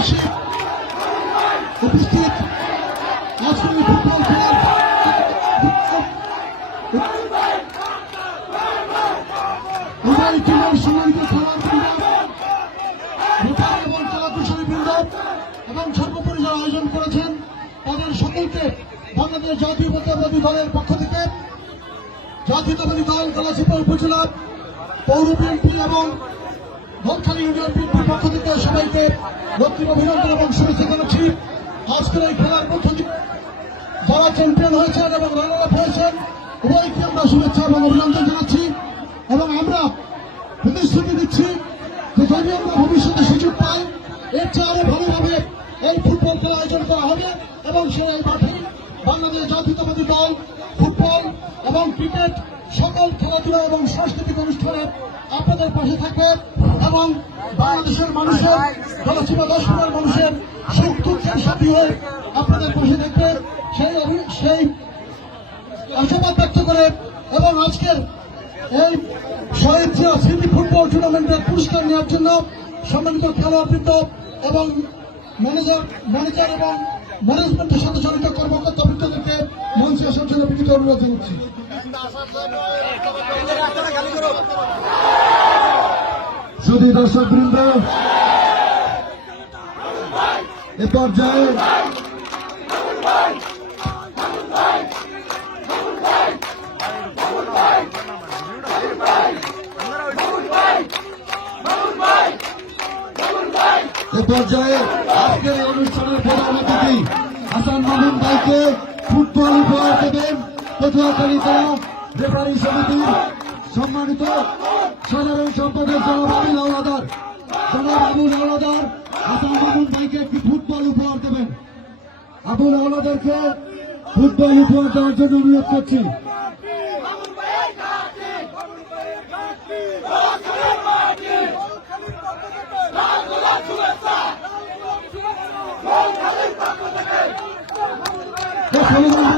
জানাচ্ছি উপস্থিত আজকের ফুটবল খেলার উভয় টিমের সম্মানিত ভোটার এবং খেলা কুশলীবৃন্দ এবং সর্বোপরি যারা আয়োজন করেছেন, তাদের সকলকে বাংলাদেশ জাতীয়তাবাদী দলের পক্ষ থেকে জাতীয়তাবাদী দল কালাচিপা উপজেলা পৌর বিএনপি এবং নোয়াখালী ইউনিয়ন বিএনপির থেকে সবাইকে রক্তিম অভিনন্দন এবং শুভেচ্ছা জানাচ্ছি। আজকের এই খেলার মধ্য দিয়ে যারা চ্যাম্পিয়ন হয়েছেন এবং রানার আপ হয়েছেন, উভয়কে আমরা শুভেচ্ছা এবং অভিনন্দন জানাচ্ছি। এবং আমরা প্রতিশ্রুতি দিচ্ছি যে যদি আমরা ভবিষ্যতে সুযোগ পাই, এর চেয়ে আরও ভালোভাবে এই ফুটবল খেলা আয়োজন করা হবে এবং সে এই মাঠে বাংলাদেশ জাতীয়তাবাদী দল, ফুটবল এবং ক্রিকেট সকল খেলাধুলা এবং সাংস্কৃতিক অনুষ্ঠানে আপনাদের পাশে থাকবে। এবং বাংলাদেশের মানুষের জনসীমা দশ হাজার মানুষের সুখ দুঃখের সাথী হয়ে আপনাদের পাশে থাকবে সেই সেই আশাবাদ ব্যক্ত করে এবং আজকের এই শহীদ জিয়া স্মৃতি ফুটবল টুর্নামেন্টের পুরস্কার নেওয়ার জন্য সম্মানিত খেলোয়াড়বৃন্দ এবং ম্যানেজার ম্যানেজার এবং ম্যানেজমেন্টের সাথে জড়িত কর্মকর্তা বৃন্দদেরকে মঞ্চে আসার জন্য বিনীত অনুরোধ জানাচ্ছি। শুধু দর্শক বৃন্দ এ পর্যায়ে পর্যায়ে আজকের এই অনুষ্ঠানের প্রধান অতিথি হাসান মামুন ভাইকে ফুটবল উপহার দেবেন। পটুয়াখালী জেলা রেফারি সমিতির সম্মানিত সাধারণ সম্পাদক জনাব আবুল আওলাদার জনাব আবুল আওলাদার হাসান মামুন ভাইকে একটি ফুটবল উপহার দেবেন। আবুল আওলাদারকে ফুটবল উপহার দেওয়ার জন্য অনুরোধ করছি। স্লোগান বন্ধ